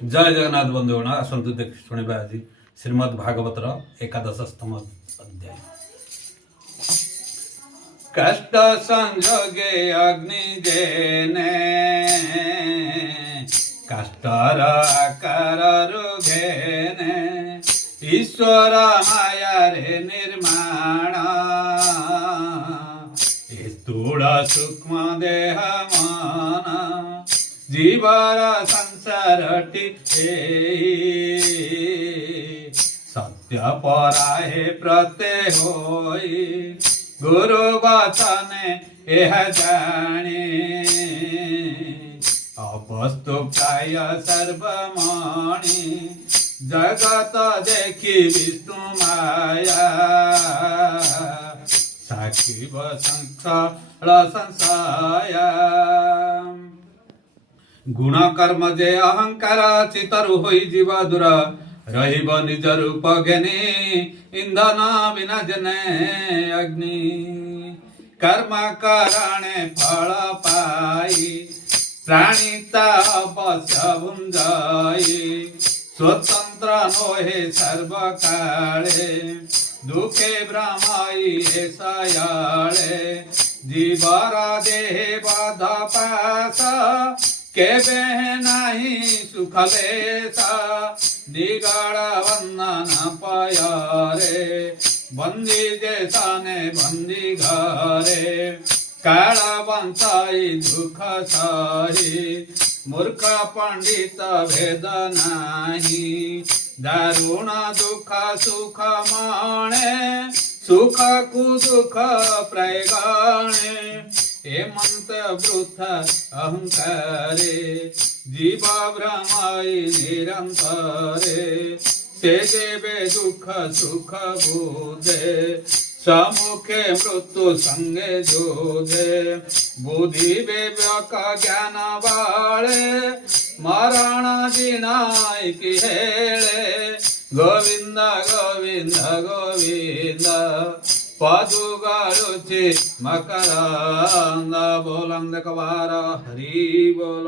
जय जगन्नाथ बंधुगण आसतु देख शुणा आज श्रीमद् भागवतर एकादशतम अध्याय। कष्ट संजोगे अग्नि जेने कष्टर आकार रुघेने ईश्वर माया रे निर्माण स्थूल सूक्ष्म देह मन जीवर संसारटी सत्य पराहे प्रत्यय होई गुरु वचने यह जाने अवस्तु प्राय सर्वमणि जगत देखी विष्णु माया साक्षी संसार संसाया गुण कर्म जे अहंकार चितरु होई जीव दूर रहिब निज रूप घेनी इंधन बिना जने अग्नि कर्म करणे फल पाई प्राणिता अवश्य भुंजाई स्वतंत्र नोहे सर्व काले दुखे ब्रह्माई सयाळे जीवरा देह बाध पास केबे नाही सुखलेसा दिगाड़ वंदन पयारे बंदी जैसाने बंदी घरे काला बंसाई दुख साही मूर्ख पंडित भेद नाही दारुण दुख सुख माणे सुख कु दुख प्रगाणे हेमंत वृथ अहंकारे जीव भ्रमाई निरंतरे से देवे दुख सुख बुधे सम्मुखे मृत्यु संगे जोधे बुद्धि विवेक ज्ञान बाळे मरण जिनाय की हेळे गोविंद गोविंद गोविंद पदुगारुचि मकरांद बोलंद कवार हरि बोल।